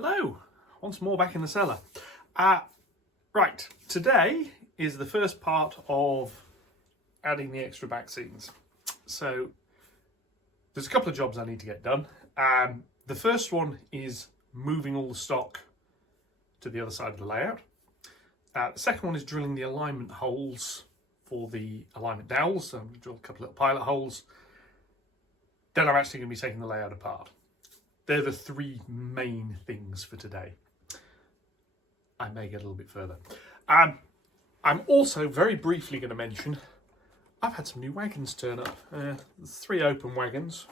Hello, once more back in the cellar. Right, today is the first part of adding the extra back scenes. So there's a couple of jobs I need to get done. The first one is moving all the stock to the other side of the layout. The second one is drilling the alignment holes for the alignment dowels. So I'm going to drill a couple of little pilot holes. Then I'm actually going to be taking the layout apart. They're the three main things for today. I may get a little bit further. I'm also very briefly going to mention I've had some new wagons turn up. 3 open wagons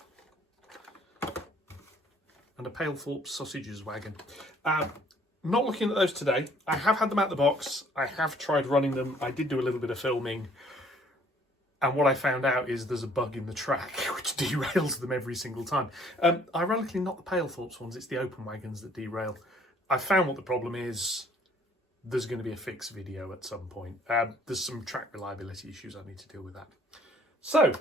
and a Palethorpe sausages wagon. Not looking at those today. I have had them out the box. I have tried running them. I did do a little bit of filming. And what I found out is there's a bug in the track which derails them every single time. Ironically, not the Palethorpes ones, it's the open wagons that derail. I found what the problem is. There's going to be a fix video at some point. There's some track reliability issues I need to deal with that. So,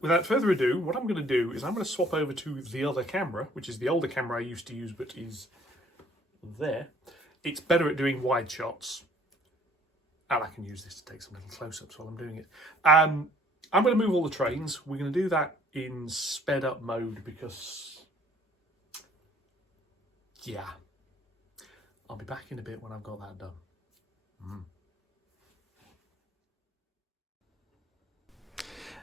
without further ado, what I'm going to do is I'm going to swap over to the other camera, which is the older camera I used to use, but is there. It's better at doing wide shots. And I can use this to take some little close-ups while I'm doing it. I'm going to move all the trains. We're going to do that in sped up mode because, yeah, I'll be back in a bit when I've got that done.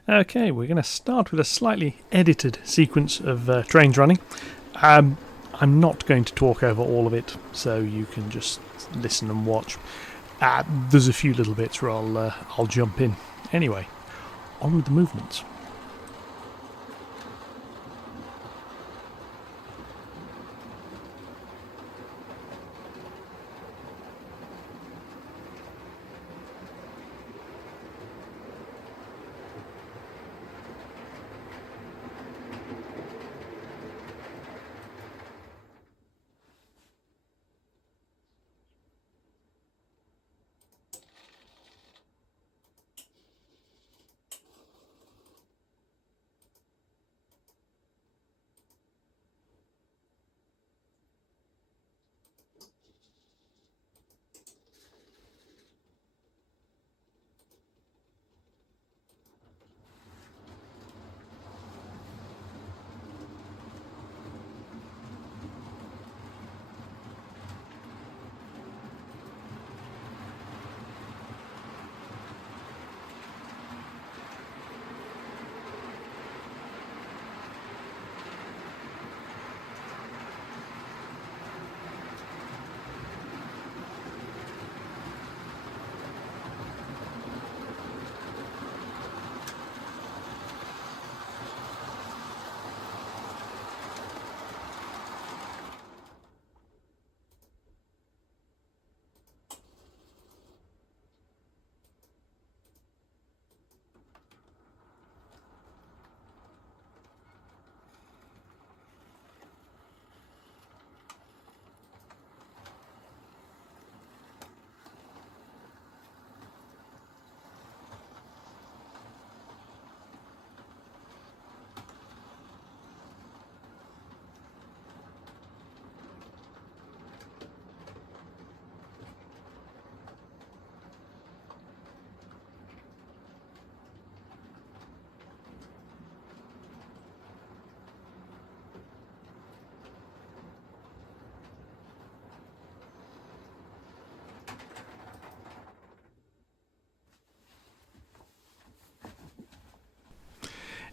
Okay, we're going to start with a slightly edited sequence of trains running. I'm not going to talk over all of it, so you can just listen and watch. There's a few little bits where I'll jump in. Anyway, on with the movements.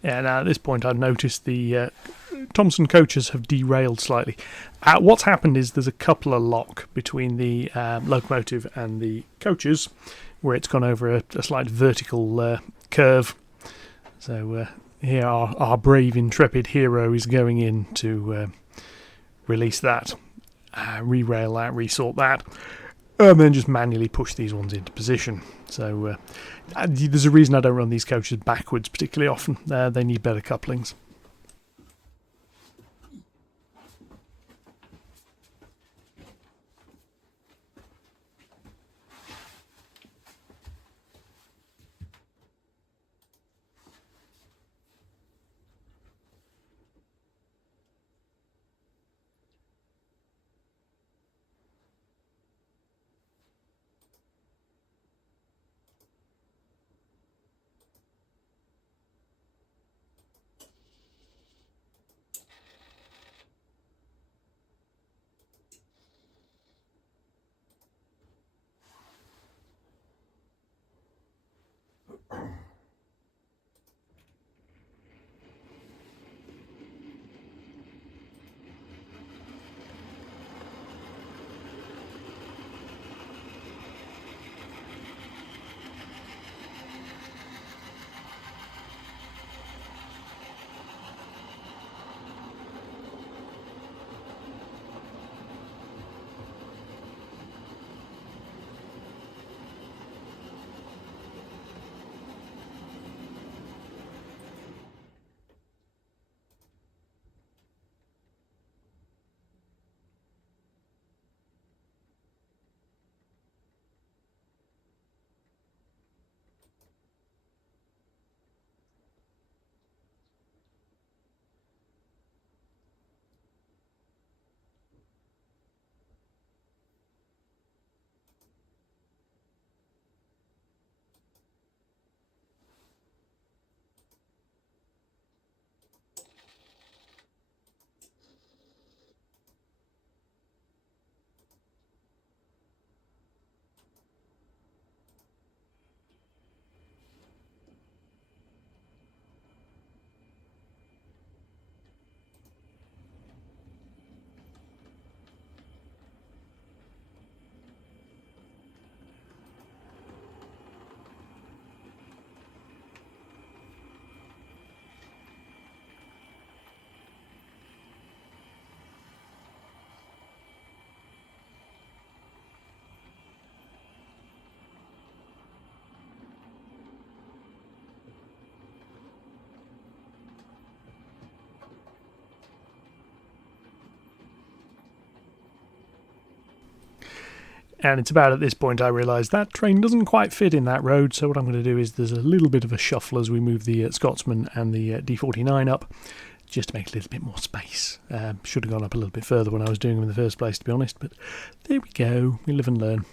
And at this point I've noticed the Thomson coaches have derailed slightly. What's happened is there's a couple of lock between the locomotive and the coaches where it's gone over a slight vertical curve. So here our brave intrepid hero is going in to release that, re-rail that, resort that, and then just manually push these ones into position. So there's a reason I don't run these coaches backwards particularly often. They need better couplings. And it's about at this point I realise that train doesn't quite fit in that road, so what I'm going to do is there's a little bit of a shuffle as we move the Scotsman and the D49 up, just to make a little bit more space. Should have gone up a little bit further when I was doing them in the first place, to be honest, but there we go, we live and learn.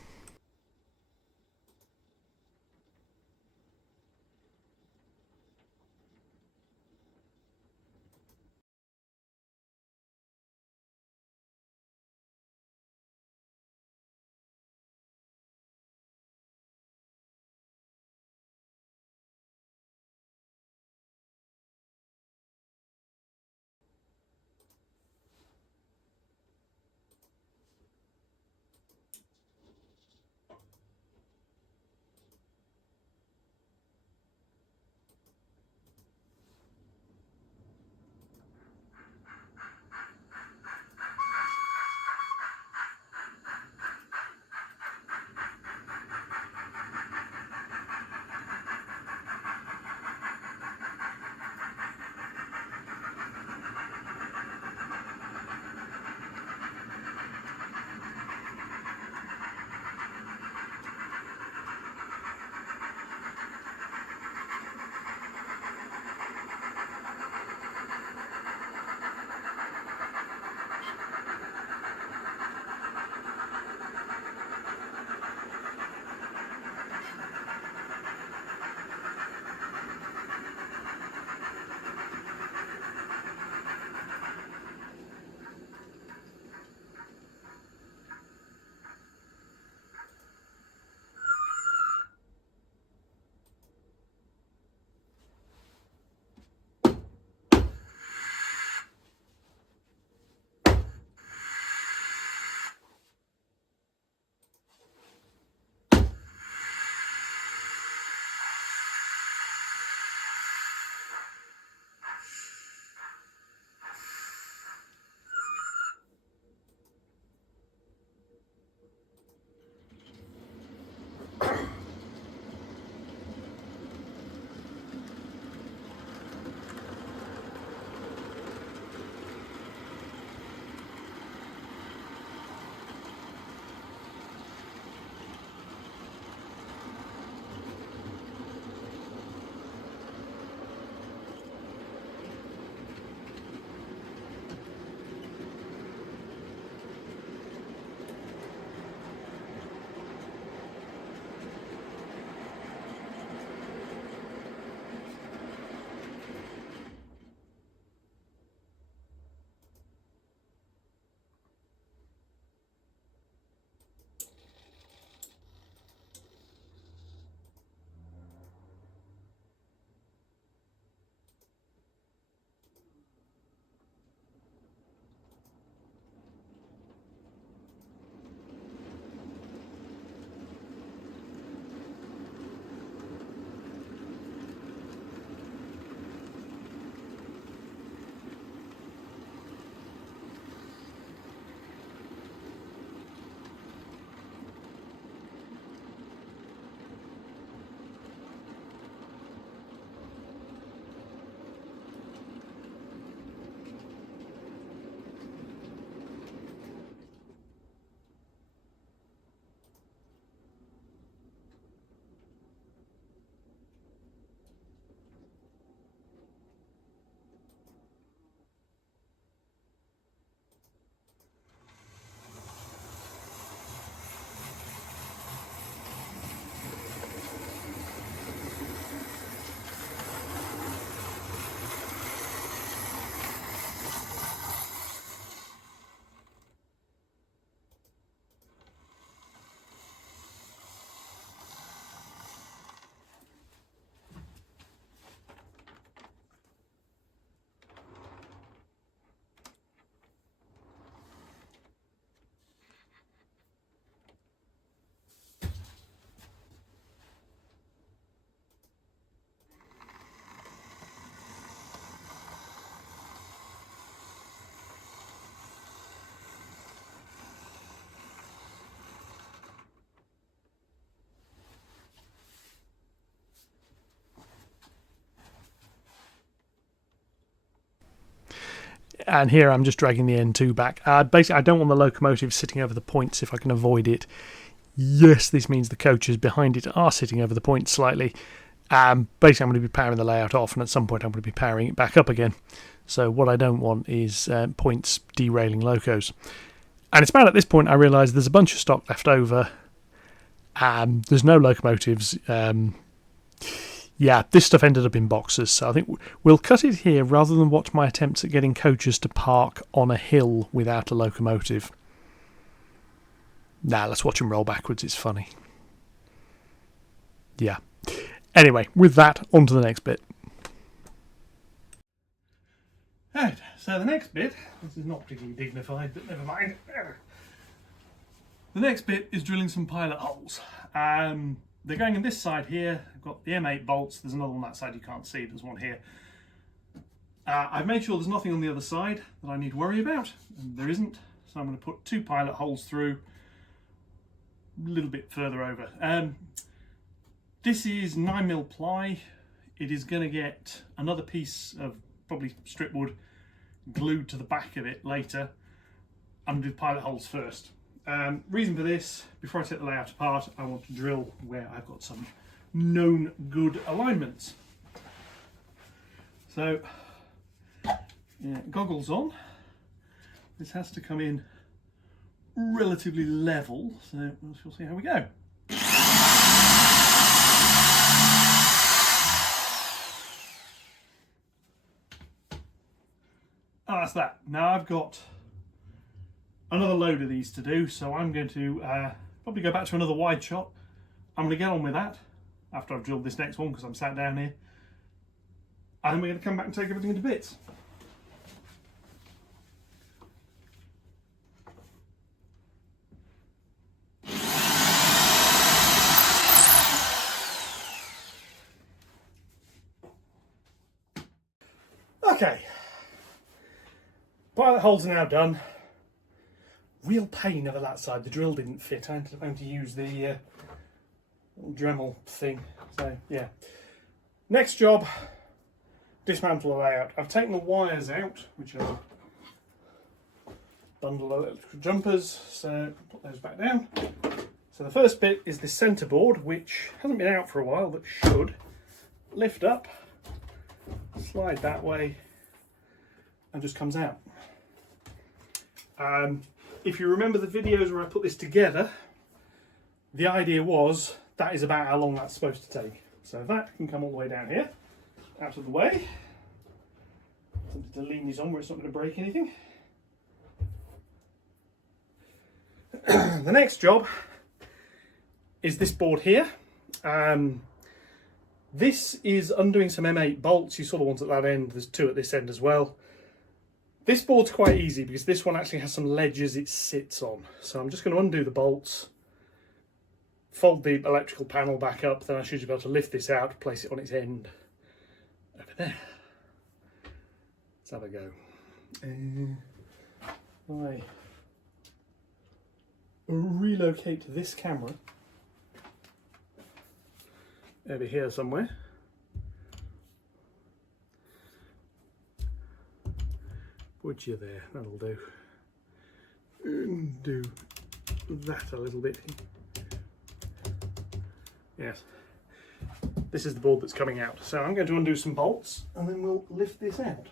And here I'm just dragging the N2 back. Basically, I don't want the locomotive sitting over the points if I can avoid it. Yes, this means the coaches behind it are sitting over the point slightly. Basically, I'm going to be powering the layout off, and at some point I'm going to be powering it back up again. So what I don't want is points derailing locos. And it's about at this point I realise there's a bunch of stock left over. There's no locomotives. Yeah, this stuff ended up in boxes, so I think we'll cut it here rather than watch my attempts at getting coaches to park on a hill without a locomotive. Nah, let's watch them roll backwards, it's funny. Yeah. Anyway, with that, on to the next bit. Right, so the next bit, this is not particularly dignified, but never mind. The next bit is drilling some pilot holes. They're going in this side here. I've got the M8 bolts. There's another on that side you can't see. There's one here. I've made sure there's nothing on the other side that I need to worry about, and there isn't. So I'm going to put 2 pilot holes through, a little bit further over. This is 9mm ply. It is going to get another piece of probably strip wood glued to the back of it later. I'm going to do pilot holes first. Reason for this, before I take the layout apart, I want to drill where I've got some known good alignments. So, goggles on. This has to come in relatively level, so we'll see how we go. Oh, that's that. Now I've got another load of these to do, so I'm going to probably go back to another wide shot. I'm going to get on with that after I've drilled this next one because I'm sat down here, and then we're going to come back and take everything into bits. Okay, pilot holes are now done. Real pain over that side, the drill didn't fit. I ended up having to use the little Dremel thing. So yeah. Next job, dismantle the layout. I've taken the wires out, which are bundle of electrical jumpers, so put those back down. So the first bit is the centre board, which hasn't been out for a while, but should lift up, slide that way, and just comes out. If you remember the videos where I put this together, the idea was that is about how long that's supposed to take. So that can come all the way down here, out of the way. Something to lean these on where it's not going to break anything. The next job is this board here. This is undoing some M8 bolts. You saw the ones at that end, there's 2 at this end as well. This board's quite easy because this one actually has some ledges it sits on. So I'm just going to undo the bolts, fold the electrical panel back up, then I should be able to lift this out, place it on its end over there. Let's have a go. I relocate this camera over here somewhere. Put you there, that'll do. And do that a little bit. Yes. This is the board that's coming out. So I'm going to undo some bolts and then we'll lift this out.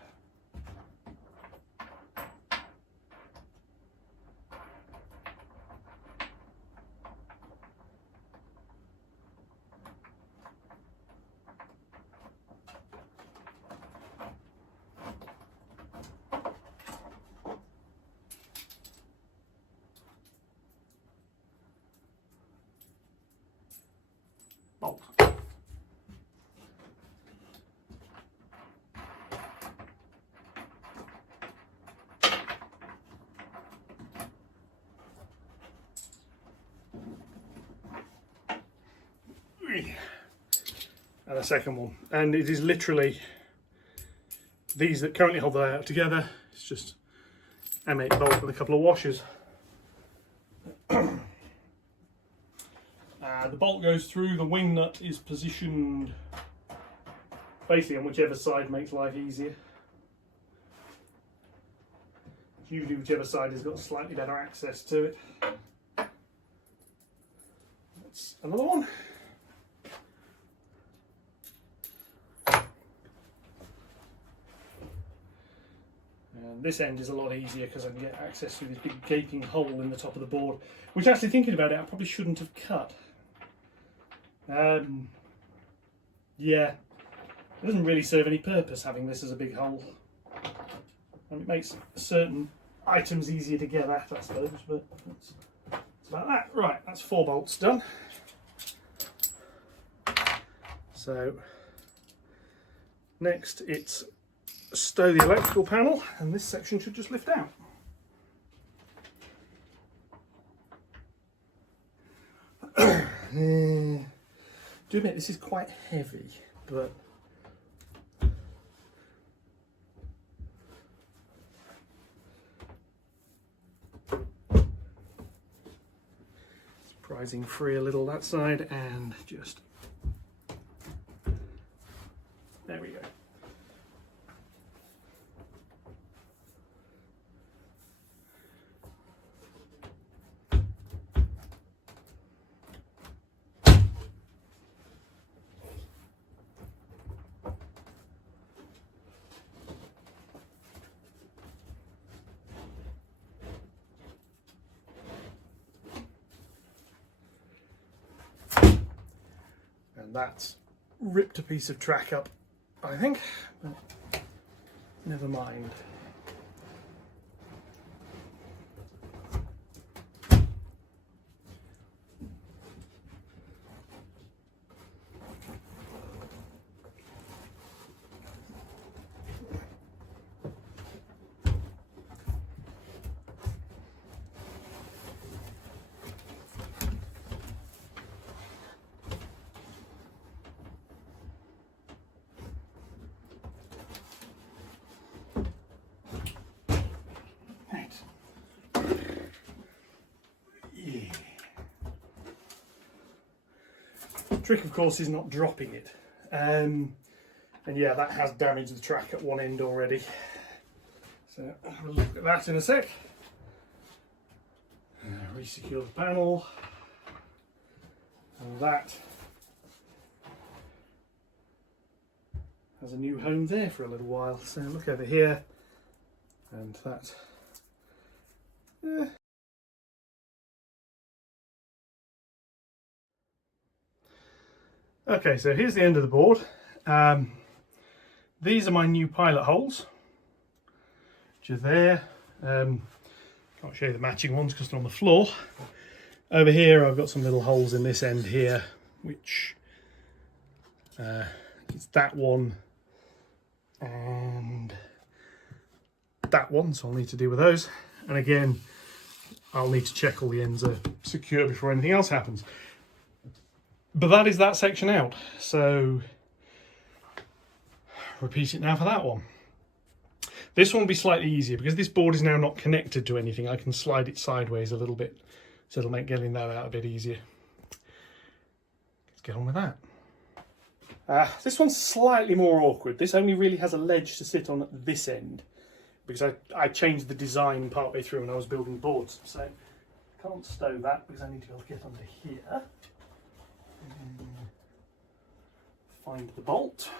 Bolt. And a second one, and it is literally these that currently hold the layout together. It's just M8 bolt with a couple of washers. The bolt goes through, the wing nut is positioned basically on whichever side makes life easier. Usually whichever side has got slightly better access to it. another one. And this end is a lot easier because I can get access to this big gaping hole in the top of the board, which, actually thinking about it, I probably shouldn't have cut. Yeah, it doesn't really serve any purpose having this as a big hole. And it makes certain items easier to get at, I suppose, but that's about that. Right, that's 4 bolts done. So next it's stow the electrical panel, and this section should just lift out. Do admit this is quite heavy, but surprising free a little that side, and just there we go. And that's ripped a piece of track up, I think, but never mind. Trick, of course, is not dropping it, and yeah, that has damaged the track at one end already. So I'll have a look at that in a sec. Resecure the panel, and that has a new home there for a little while. So look over here, and that. Okay, so here's the end of the board. These are my new pilot holes, which are there. Can't show you the matching ones because they're on the floor. Over here I've got some little holes in this end here, which it's that one and that one, so I'll need to deal with those. And again, I'll need to check all the ends are secure before anything else happens. But that is that section out, so repeat it now for that one. This one will be slightly easier because this board is now not connected to anything. I can slide it sideways a little bit, so it'll make getting that out a bit easier. Let's get on with that. This one's slightly more awkward. This only really has a ledge to sit on at this end because I changed the design partway through when I was building boards. So I can't stow that because I need to be able to get under here. Find the bolt.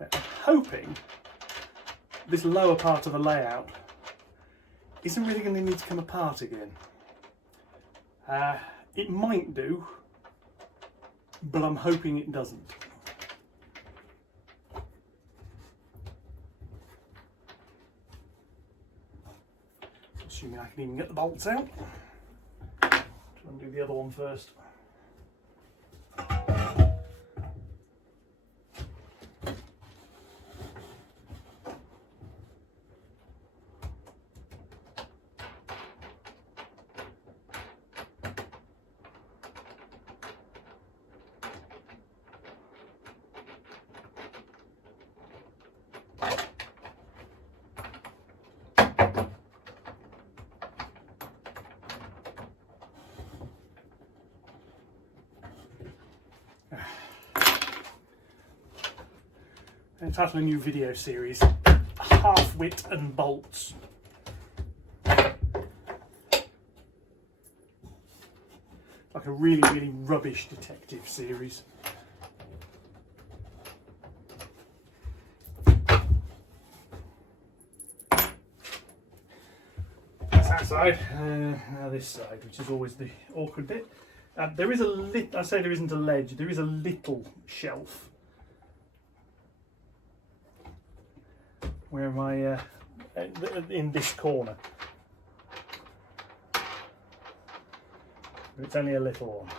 I'm hoping this lower part of the layout isn't really going to need to come apart again. It might do, but I'm hoping it doesn't. Assuming I can even get the bolts out. Undo the other one first. And title a new video series, Half Wit and Bolts. like a really, really rubbish detective series. That's that side. Now this side, which is always the awkward bit. There is I say there isn't a ledge, there is a little shelf where my in this corner. It's only a little one.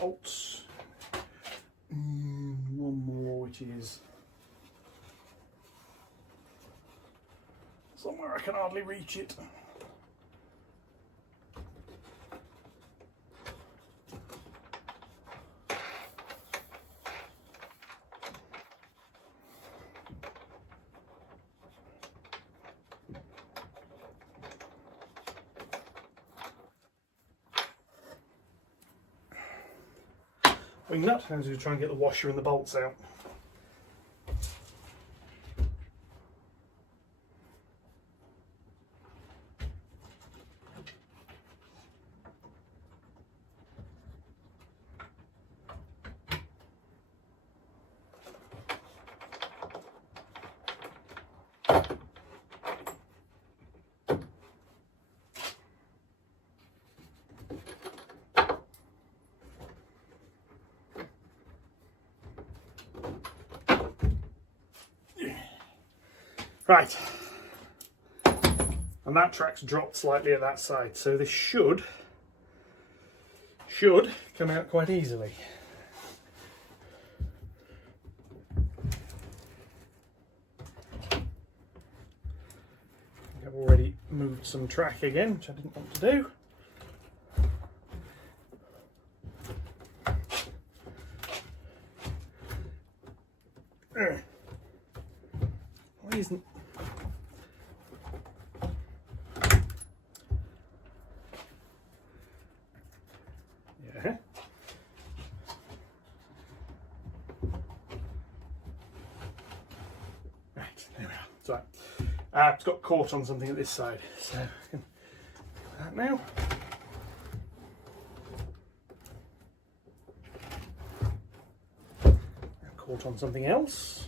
Bolts. One more, which is somewhere I can hardly reach it. Wing nut, and to try and get the washer and the bolts out. Right, and that track's dropped slightly at that side, so this should come out quite easily. I've already moved some track again, which I didn't want to do. Why isn't... Yeah. Right, there we are. So it's got caught on something at this side, so I can do that now. Caught on something else.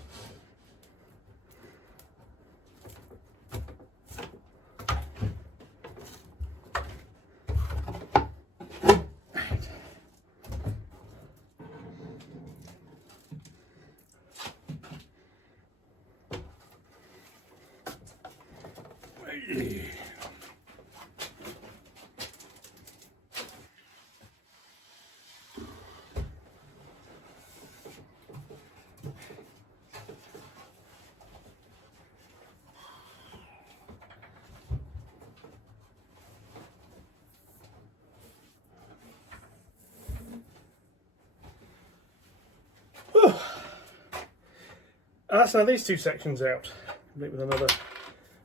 That's now these two sections out, complete with another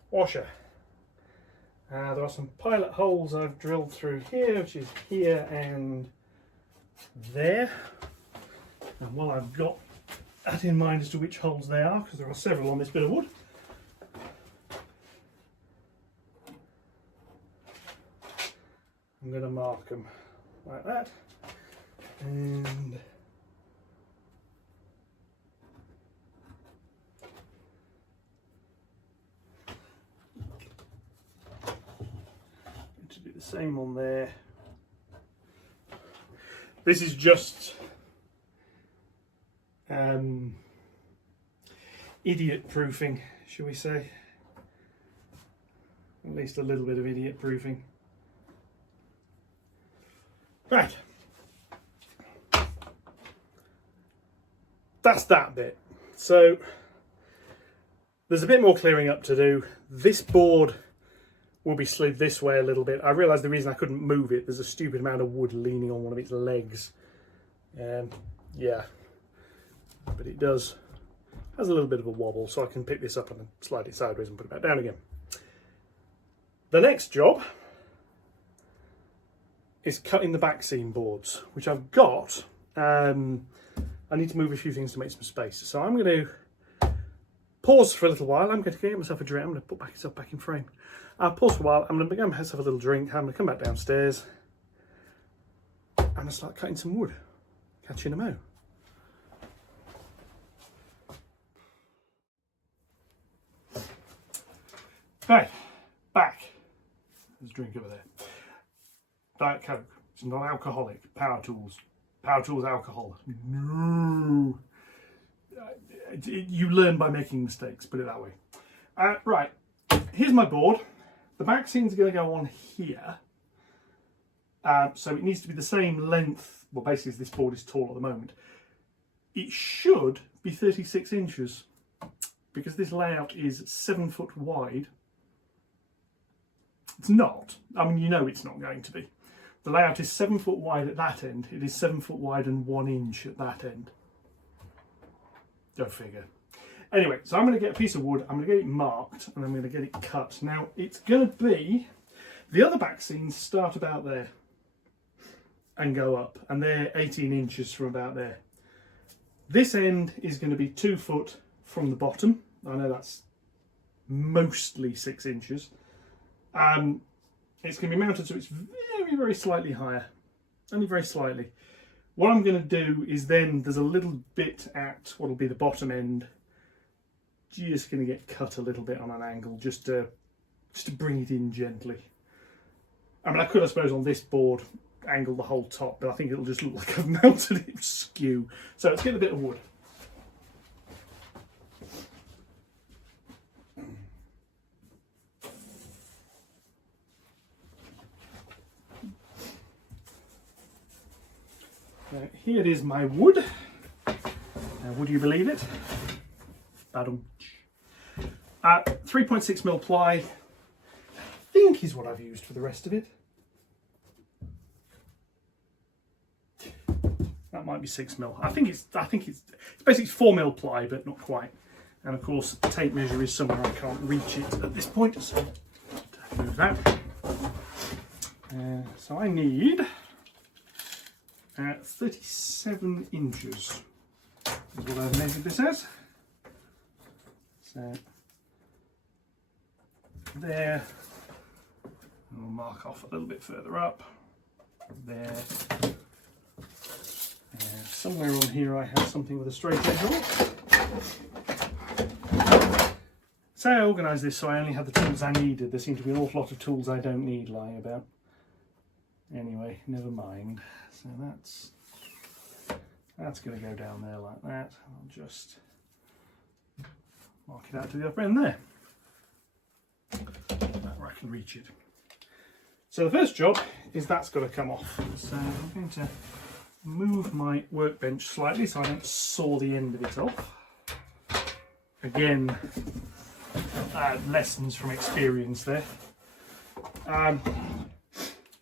washer. There are some pilot holes I've drilled through here, which is here and there. And while I've got that in mind as to which holes they are, because there are several on this bit of wood, I'm going to mark them like that. And to do the same on there. This is just idiot proofing, shall we say? At least a little bit of idiot proofing. Right. That's that bit. So there's a bit more clearing up to do. This board will be slid this way a little bit. I realised the reason I couldn't move it, there's a stupid amount of wood leaning on one of its legs. Yeah, but it has a little bit of a wobble, so I can pick this up and slide it sideways and put it back down again. The next job is cutting the backscene boards, which I've got. I need to move a few things to make some space, so I'm going to pause for a little while. I'm going to get myself a drink. I'm going to put myself back in frame. I'll pause for a while. I'm going to get myself a little drink. I'm going to come back downstairs. I'm going to start cutting some wood. Catch you in a mo. Right, back. There's a drink over there. Diet Coke. It's non-alcoholic. Power tools. Power tools alcohol. No. You learn by making mistakes, put it that way. Right, here's my board. The back scene's going to go on here. So it needs to be the same length. Well, basically this board is tall at the moment. It should be 36 inches because this layout is 7 foot wide. It's not. I mean, you know it's not going to be. The layout is 7 foot wide at that end. It is 7 foot wide and 1 inch at that end. Go figure. Anyway, so I'm going to get a piece of wood, I'm going to get it marked, and I'm going to get it cut. Now, it's going to be, the other back scenes start about there and go up, and they're 18 inches from about there. This end is going to be 2 foot from the bottom. I know that's mostly 6 inches. It's going to be mounted so it's very, very slightly higher, only very slightly. What I'm going to do is then there's a little bit at what will be the bottom end, just going to get cut a little bit on an angle just to bring it in gently. I mean, I could, I suppose, on this board angle the whole top, but I think it'll just look like I've melted it skew. So let's get a bit of wood. Here it is, my wood. Now, would you believe it? 3.6mm ply, I think is what I've used for the rest of it. That might be 6mm. I think it's basically 4mm ply, but not quite. And of course, the tape measure is somewhere I can't reach it at this point, so I'll move that. So I need 37 inches is what I've measured this as. So there, and we'll mark off a little bit further up. There. Somewhere on here I have something with a straight edge on it. So I organised this so I only had the tools I needed. There seem to be an awful lot of tools I don't need lying about. Anyway, never mind. So that's going to go down there like that. I'll just mark it out to the upper end there. That where I can reach it. So the first job is that's got to come off. So I'm going to move my workbench slightly so I don't saw the end of it off. Again, lessons from experience there.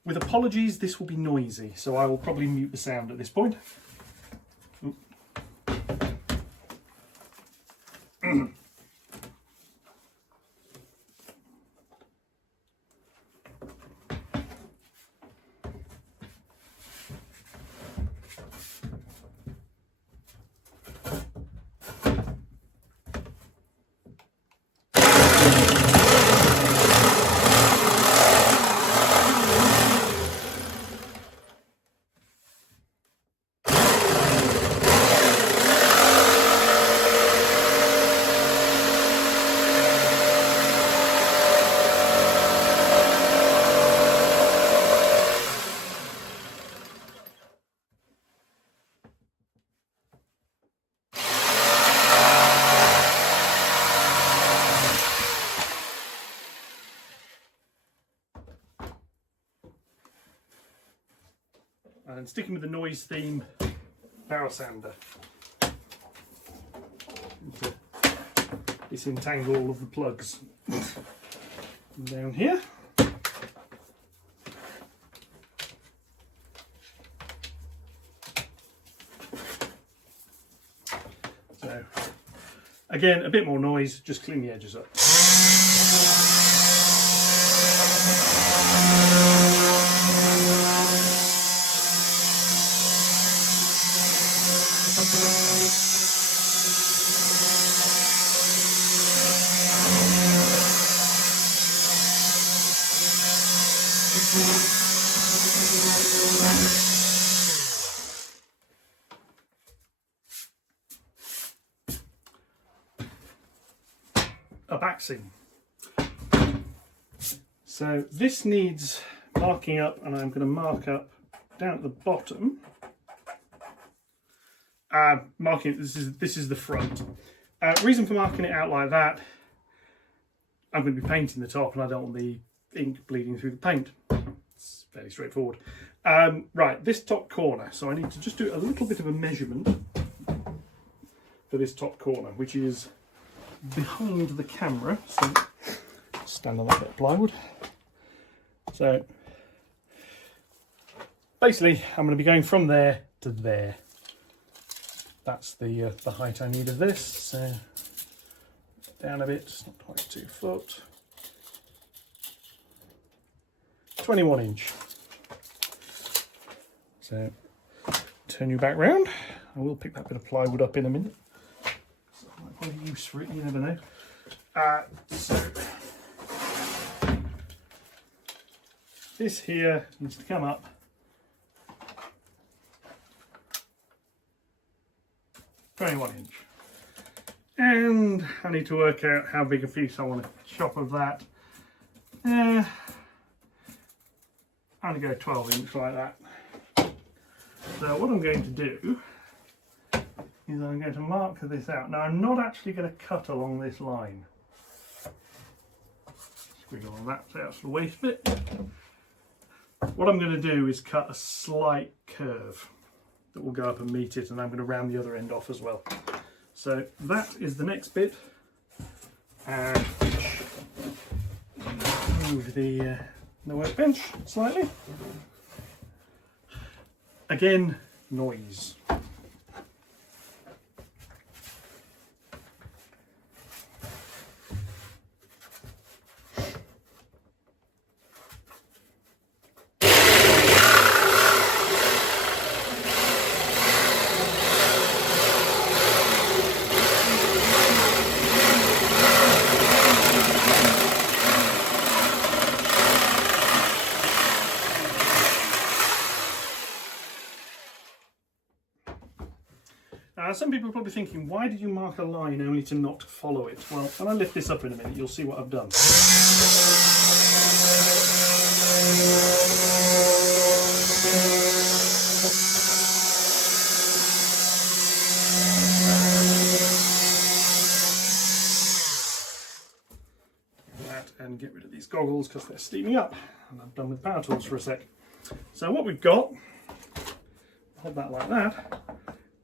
With apologies, this will be noisy, so I will probably mute the sound at this point. And sticking with the noise theme, power sander. To disentangle all of the plugs down here. Again, a bit more noise, just clean the edges up. A backscene. So this needs marking up, and I'm going to mark up down at the bottom. Marking this is the front. Reason for marking it out like that, I'm going to be painting the top, and I don't want the ink bleeding through the paint. It's fairly straightforward. Right, this top corner. So I need to just do a little bit of a measurement for this top corner, which is behind the camera. So stand on that bit of plywood. So basically I'm going to be going from there to there. That's the height I need of this. So down a bit, it's not quite 2 foot. 21 inch. So turn you back round. I will pick that bit of plywood up in a minute. So I might find a use for it, you never know. So this here needs to come up .21 inch. And I need to work out how big a piece I want to chop of that. I'm going to go 12 inch like that. So what I'm going to do is I'm going to mark this out. Now I'm not actually going to cut along this line. Squiggle on that, so that's the waste bit. What I'm going to do is cut a slight curve that will go up and meet it, and I'm going to round the other end off as well. So that is the next bit. And move the workbench slightly. Again, noise. Some people are probably thinking, why did you mark a line only to not follow it? Well, when I lift this up in a minute, you'll see what I've done. That and get rid of these goggles because they're steaming up. And I'm done with power tools for a sec. So what we've got, hold that like that,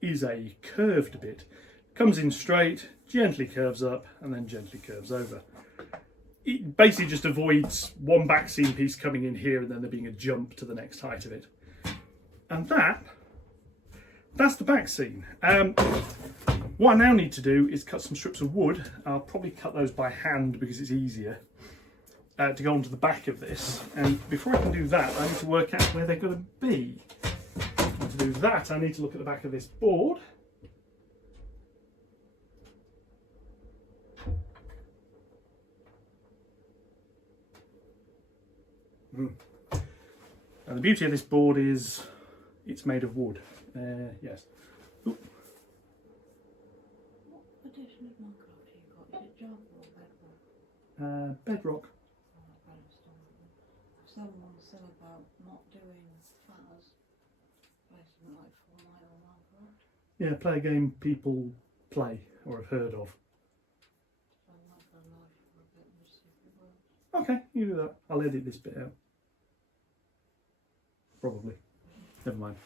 is a curved bit. Comes in straight, gently curves up, and then gently curves over. It basically just avoids one backscene piece coming in here and then there being a jump to the next height of it. And that's the backscene. What I now need to do is cut some strips of wood. I'll probably cut those by hand because it's easier to go onto the back of this. And before I can do that, I need to work out where they're going to be. To do that, I need to look at the back of this board. And the beauty of this board is it's made of wood. Yes. Ooh. What edition of Minecraft have you got? Is it Java or Bedrock? Bedrock. Someone said about not doing FAS, basically like Fortnite or Minecraft. Yeah, play a game people play or have heard of. So I might go live for a bit and just see if it works. Okay, you do that. I'll edit this bit out. Probably. Never mind.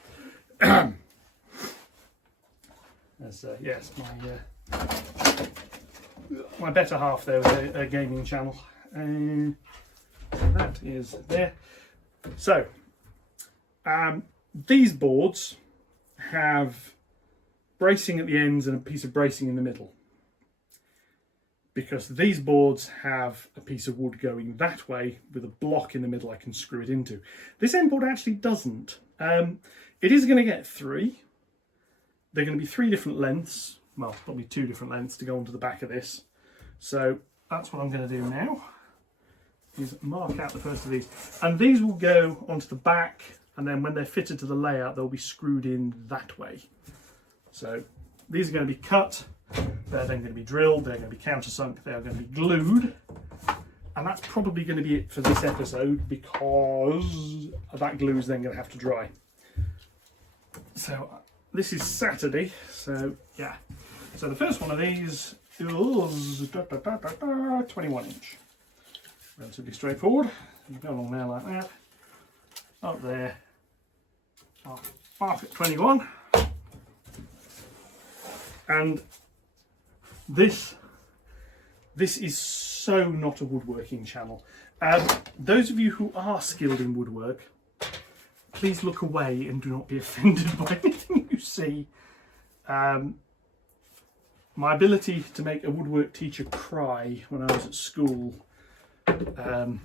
That's yes, my better half there with a gaming channel. That is there. So these boards have bracing at the ends and a piece of bracing in the middle. because these boards have a piece of wood going that way with a block in the middle I can screw it into. This end board actually doesn't. It is going to get 3. They're going to be 3 different lengths, well, probably 2 different lengths to go onto the back of this. So that's what I'm going to do now, is mark out the first of these. And these will go onto the back, and then when they're fitted to the layout, they'll be screwed in that way. So these are going to be cut. They're then going to be drilled, they're going to be countersunk, they're going to be glued. And that's probably going to be it for this episode, because that glue is then going to have to dry. So this is Saturday, so yeah. So the first one of these is 21 inch. Relatively straightforward. You go along there like that. Up there. Mark at 21. And this is so not a woodworking channel. Those of you who are skilled in woodwork, please look away and do not be offended by anything you see. My ability to make a woodwork teacher cry when I was at school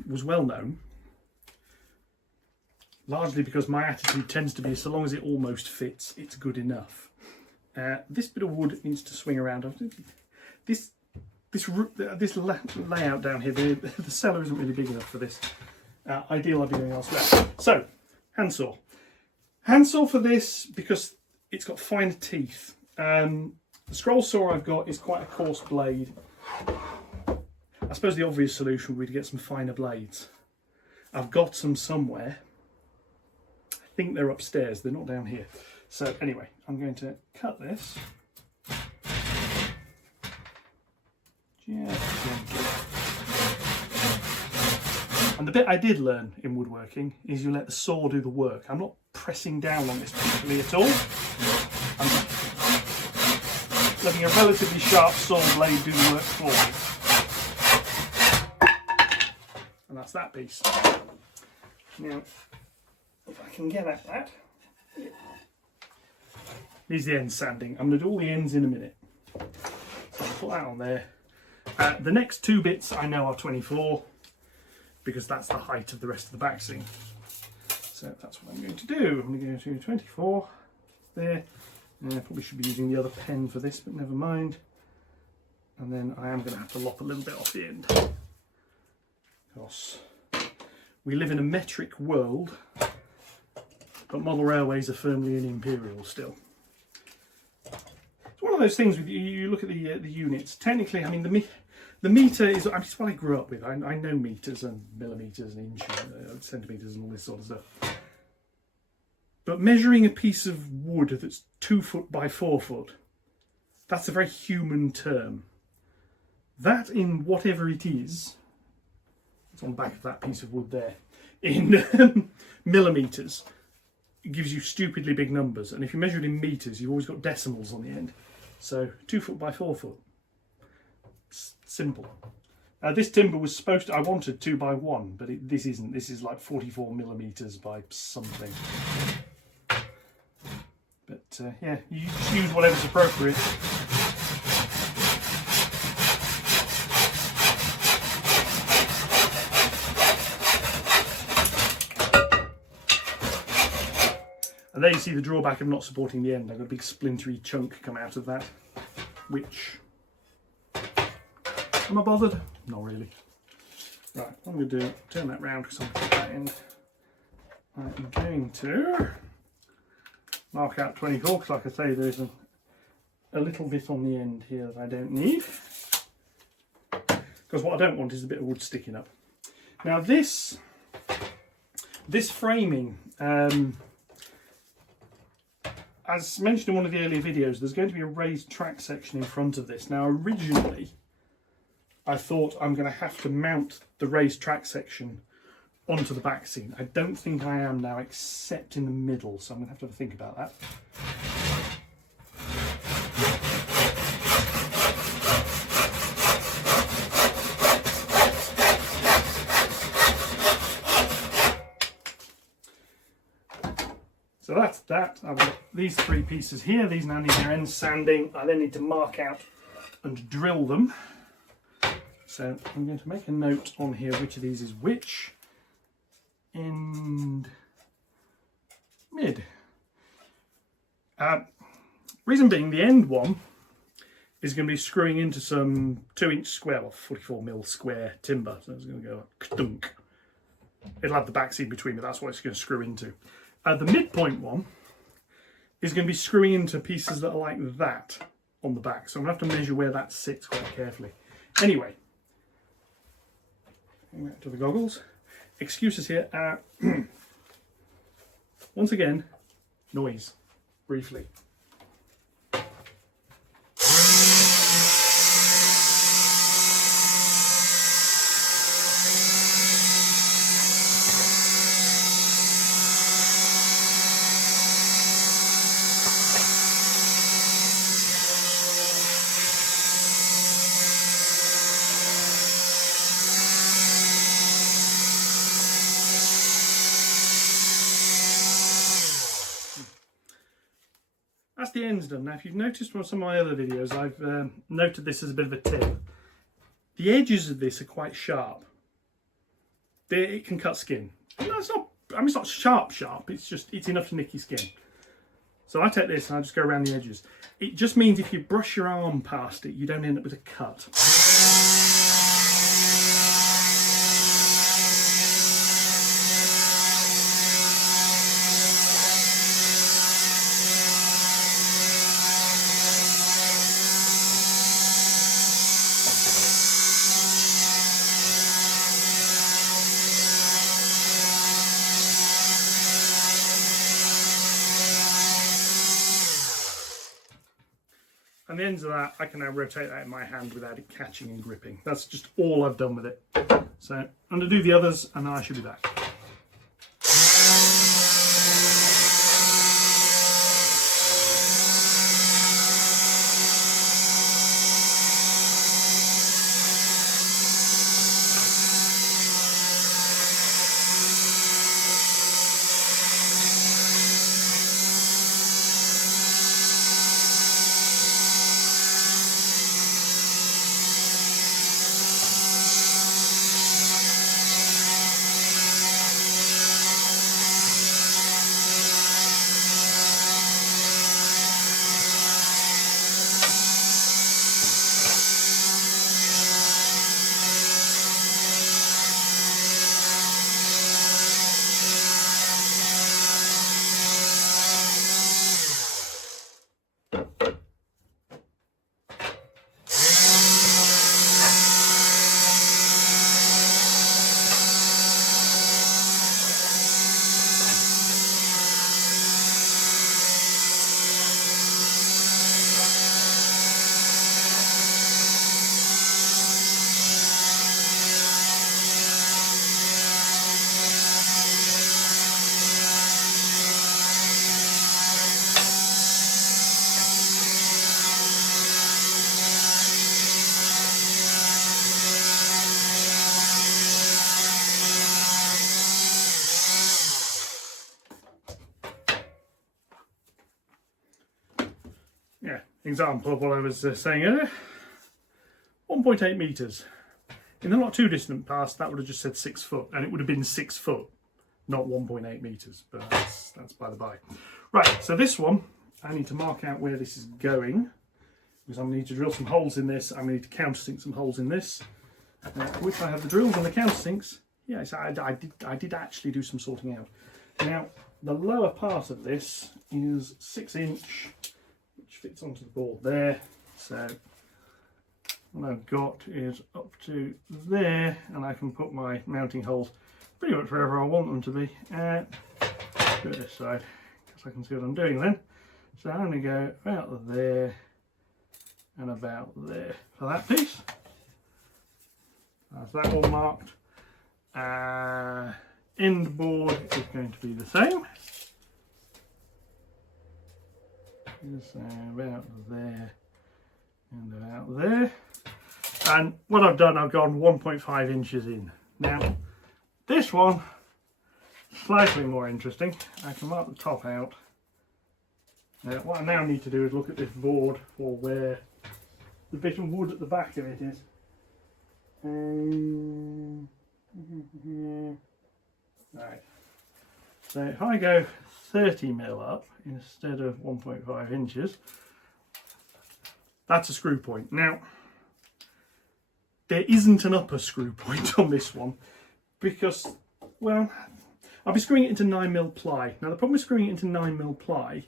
was well known, largely because my attitude tends to be, so long as it almost fits, it's good enough. This bit of wood needs to swing around. This layout down here, the cellar isn't really big enough for this. Ideal, I'd be doing elsewhere. So, handsaw. Handsaw for this because it's got finer teeth. The scroll saw I've got is quite a coarse blade. I suppose the obvious solution would be to get some finer blades. I've got some somewhere. I think they're upstairs, they're not down here. So anyway, I'm going to cut this. Just gently. And the bit I did learn in woodworking is you let the saw do the work. I'm not pressing down on this particularly at all. I'm letting a relatively sharp saw blade do the work for me. And that's that piece. Now, if I can get at that. Here's the end sanding. I'm going to do all the ends in a minute. So I'll put that on there. The next 2 bits I know are 24 because that's the height of the rest of the back seam. So that's what I'm going to do. I'm going to go to 24 there. I probably should be using the other pen for this, but never mind. And then I am going to have to lop a little bit off the end. Because we live in a metric world, but model railways are firmly in imperial still. It's one of those things with you look at the units. Technically, I mean the meter is. I mean, it's what I grew up with. I know meters and millimeters and inches, centimeters, and all this sort of stuff. But measuring a piece of wood that's 2 foot by 4 foot, that's a very human term. That in whatever it is, it's on the back of that piece of wood there, in millimeters, it gives you stupidly big numbers. And if you measure it in meters, you've always got decimals on the end. So 2 foot by 4 foot. It's simple. This timber was supposed to, I wanted 2 by 1, but this isn't. This is like 44 millimeters by something. But yeah, you choose whatever's appropriate. And there you see the drawback of not supporting the end. I've got a big splintery chunk come out of that, which, am I bothered? Not really. Right, what I'm going to do, turn that round because I'm going to put that in. I'm going to mark out 24 because, like I say, there's a little bit on the end here that I don't need. Because what I don't want is a bit of wood sticking up. Now this framing, as mentioned in one of the earlier videos, there's going to be a raised track section in front of this. Now originally I thought I'm going to have to mount the raised track section onto the back scene. I don't think I am now, except in the middle, so I'm going to have to think about that. So that's that. I've got these 3 pieces here. These now need their ends sanding. I then need to mark out and drill them. So I'm going to make a note on here which of these is which. End, mid. Reason being, the end one is going to be screwing into some 2-inch square or 44mm square timber. So it's going to go kdunk. It'll have the backscene between, but that's what it's going to screw into. The midpoint one is going to be screwing into pieces that are like that on the back. So I'm going to have to measure where that sits quite carefully. Anyway, back to the goggles. Excuses here. Once again, noise, briefly. That's the ends done. Now, if you've noticed from some of my other videos, I've noted this as a bit of a tip. The edges of this are quite sharp. It can cut skin. No, it's not. I mean, it's not sharp. It's enough to nick your skin. So I take this and I just go around the edges. It just means if you brush your arm past it, you don't end up with a cut. And the ends of that, I can now rotate that in my hand without it catching and gripping. That's just all I've done with it. So I'm going to do the others and then I should be back. Yeah, example of what I was saying earlier. 1.8 metres. In the not too distant past, that would have just said 6 foot, and it would have been 6 foot, not 1.8 metres, but that's by the by. Right, so this one, I need to mark out where this is going, because I'm going to need to drill some holes in this. I'm going to need to countersink some holes in this, which I have the drills and the countersinks. Yes, I did actually do some sorting out. Now, the lower part of this is 6-inch, which fits onto the board there. So what I've got is up to there, and I can put my mounting holes pretty much wherever I want them to be. Do it this side, because I can see what I'm doing then. So I'm going to go about there and about there for that piece. That's that all marked. End board is going to be the same. Just about there and about there. And what I've done, I've gone 1.5 inches in. Now, this one, slightly more interesting. I can mark the top out. What I now need to do is look at this board for where the bit of wood at the back of it is. Right. So if I go 30mm up instead of 1.5 inches, that's a screw point. Now, there isn't an upper screw point on this one because, well, I'll be screwing it into 9mm ply. Now the problem with screwing it into 9mm ply,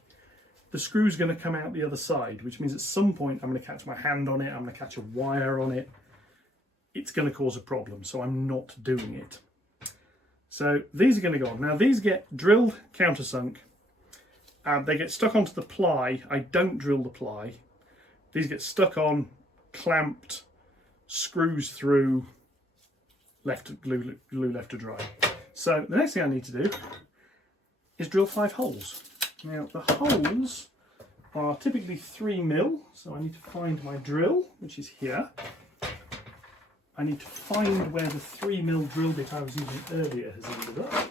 the screw's going to come out the other side, which means at some point I'm going to catch my hand on it, I'm going to catch a wire on it. It's going to cause a problem, so I'm not doing it. So these are going to go on. Now these get drilled, countersunk, and they get stuck onto the ply. I don't drill the ply. These get stuck on, clamped, screws through, glue left to dry. So the next thing I need to do is drill 5 holes. Now the holes are typically 3mm, so I need to find my drill, which is here. I need to find where the 3mm drill bit I was using earlier has ended up,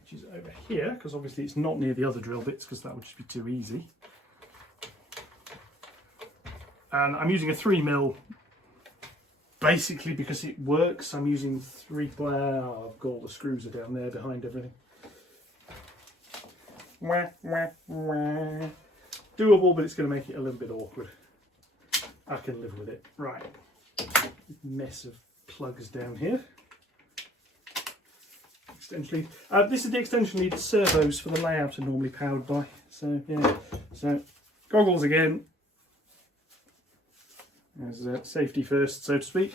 which is over here, because obviously it's not near the other drill bits because that would just be too easy. And I'm using a 3mm basically because it works. I'm using I've got all the screws are down there behind everything. Doable, but it's going to make it a little bit awkward. I can live with it. Right. Mess of plugs down here. Extension lead. This is the extension lead servos for the layout are normally powered by. So yeah. So goggles again. As safety first, so to speak.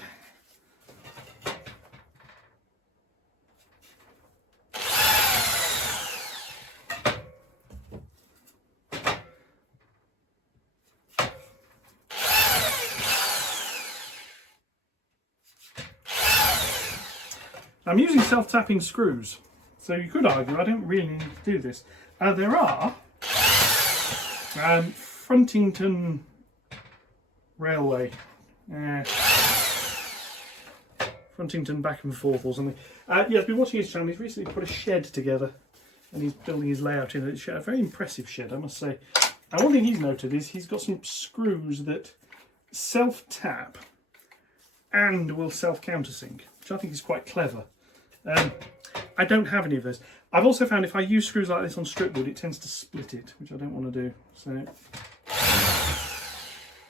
I'm using self-tapping screws, so you could argue I don't really need to do this. There are Frontington Railway, Frontington back and forth or something. Yeah, I've been watching his channel. He's recently put a shed together and he's building his layout in it. A very impressive shed, I must say. And one thing he's noted is he's got some screws that self-tap and will self-countersink, which I think is quite clever. I don't have any of those. I've also found if I use screws like this on strip wood, it tends to split it, which I don't want to do. So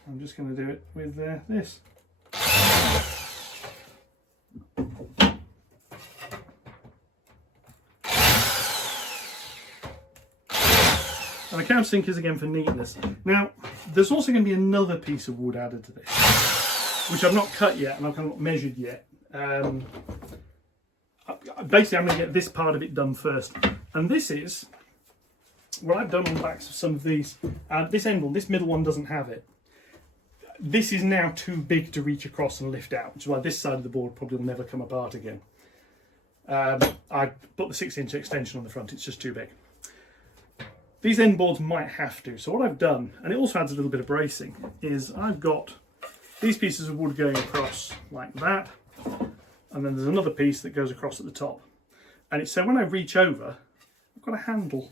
I'm just going to do it with this. And the countersink is again for neatness. Now, there's also going to be another piece of wood added to this, which I've not cut yet and I've not measured yet. Basically, I'm going to get this part of it done first. And this is what I've done on the backs of some of these. This end one, this middle one doesn't have it. This is now too big to reach across and lift out, which is why this side of the board probably will never come apart again. I put the 6-inch extension on the front, it's just too big. These end boards might have to. So what I've done, and it also adds a little bit of bracing, is I've got these pieces of wood going across like that. And then there's another piece that goes across at the top. And it's so when I reach over, I've got a handle.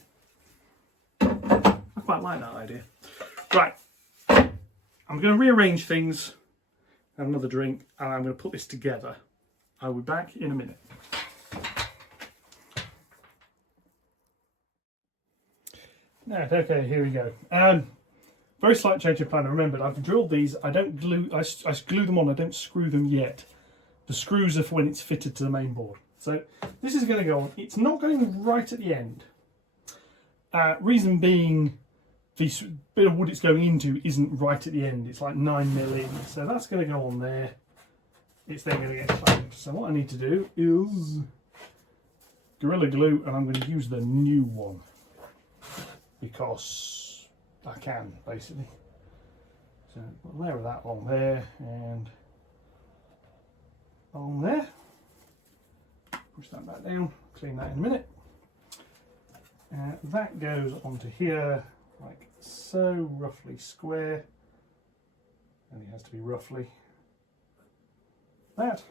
I quite like that idea. Right, I'm going to rearrange things, have another drink, and I'm going to put this together. I'll be back in a minute. Right, okay, here we go. Very slight change of plan. Remember, I've drilled these. I don't glue. I glue them on. I don't screw them yet. The screws are for when it's fitted to the main board. So this is going to go on. It's not going right at the end. Reason being, the bit of wood it's going into isn't right at the end. It's like 9mm in. So that's going to go on there. It's then going to get clamped. So what I need to do is Gorilla Glue, and I'm going to use the new one because I can, basically. So put a layer of that on there and on there. Push that back down, clean that in a minute. That goes onto here like so, roughly square, and it has to be roughly that.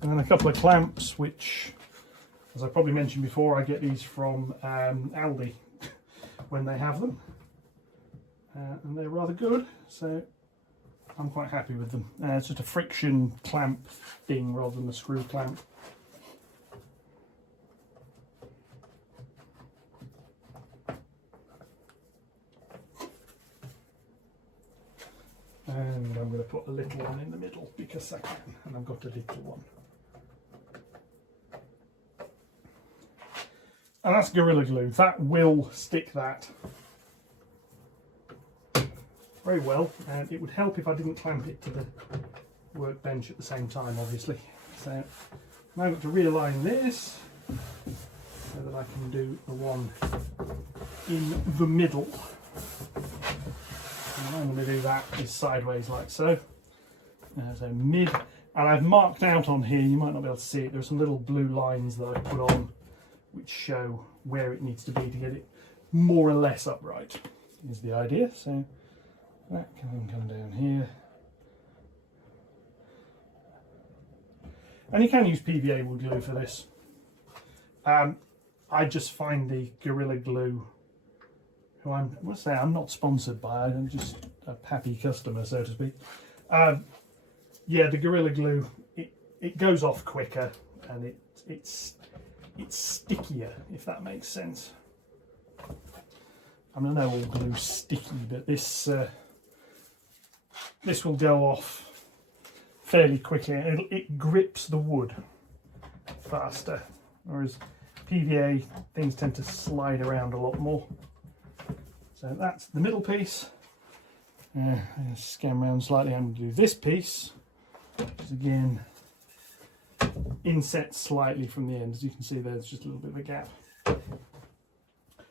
And then a couple of clamps, which, as I probably mentioned before, I get these from Aldi when they have them, and they're rather good. So I'm quite happy with them. It's just a friction clamp thing rather than a screw clamp. And I'm going to put a little one in the middle because I can, and I've got a little one. And that's Gorilla Glue. That will stick that very well, and it would help if I didn't clamp it to the workbench at the same time, obviously. So now I've got to realign this so that I can do the one in the middle. And I'm going to do that is sideways like so. So mid, and I've marked out on here, you might not be able to see it, there are some little blue lines that I put on which show where it needs to be to get it more or less upright, is the idea. So that can come down here. And you can use PVA wood glue for this. I just find the Gorilla Glue, who I'm not sponsored by, I'm just a happy customer, so to speak. Yeah, the Gorilla Glue, it goes off quicker, and it's stickier, if that makes sense. I mean, I know all glue's sticky, but this will go off fairly quickly, and it grips the wood faster, whereas PVA, things tend to slide around a lot more. So that's the middle piece. I'm going to scan around slightly. I'm going to do this piece, which is again inset slightly from the end. As you can see, there's just a little bit of a gap.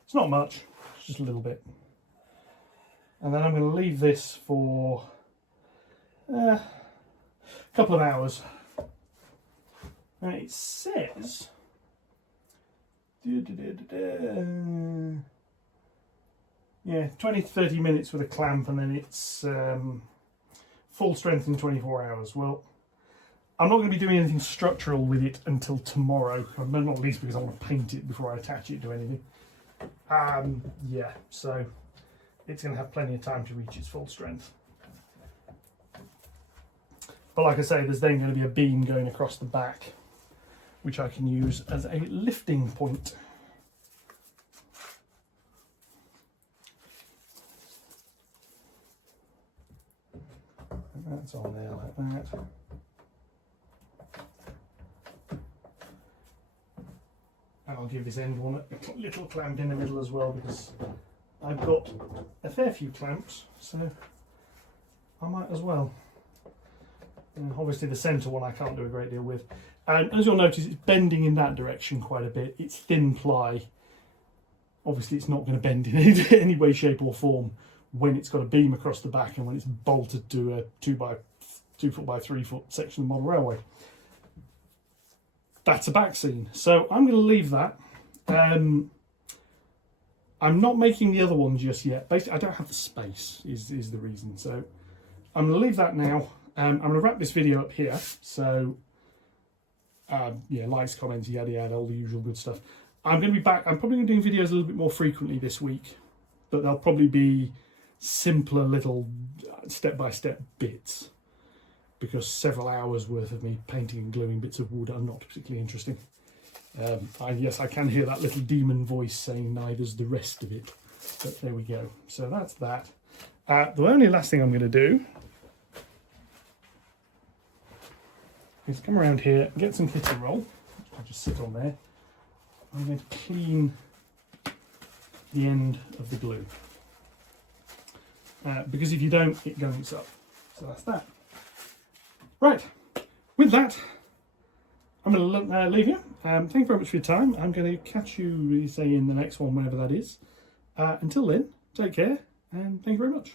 It's not much, it's just a little bit. And then I'm going to leave this for a couple of hours. And it says yeah, 20 to 30 minutes with a clamp, and then it's full strength in 24 hours. Well, I'm not going to be doing anything structural with it until tomorrow, not least because I want to paint it before I attach it to anything. Yeah, so it's going to have plenty of time to reach its full strength. But like I say, there's then going to be a beam going across the back, which I can use as a lifting point. And that's on there like that. And I'll give this end one a little clamp in the middle as well, because I've got a fair few clamps, so I might as well. And obviously the centre one I can't do a great deal with. And as you'll notice, it's bending in that direction quite a bit. It's thin ply. Obviously it's not going to bend in any way, shape or form when it's got a beam across the back and when it's bolted to a 2 foot by 3 foot section of the model railway. That's a backscene. So I'm going to leave that. I'm not making the other one just yet. Basically, I don't have the space is the reason. So I'm going to leave that now. I'm going to wrap this video up here. So yeah, likes, comments, yada yada, all the usual good stuff. I'm going to be back. I'm probably going to be doing videos a little bit more frequently this week, but they'll probably be simpler little step-by-step bits, because several hours worth of me painting and gluing bits of wood are not particularly interesting. Yes, I can hear that little demon voice saying neither's the rest of it, but there we go. So that's that. The only last thing I'm going to do is come around here, get some kitten roll. I'll just sit on there. I'm going to clean the end of the glue. Because if you don't, it gunks up. So that's that. Right, with that, I'm going to leave you. Thank you very much for your time. I'm going to catch you, say, in the next one, whenever that is. Until then, take care, and thank you very much.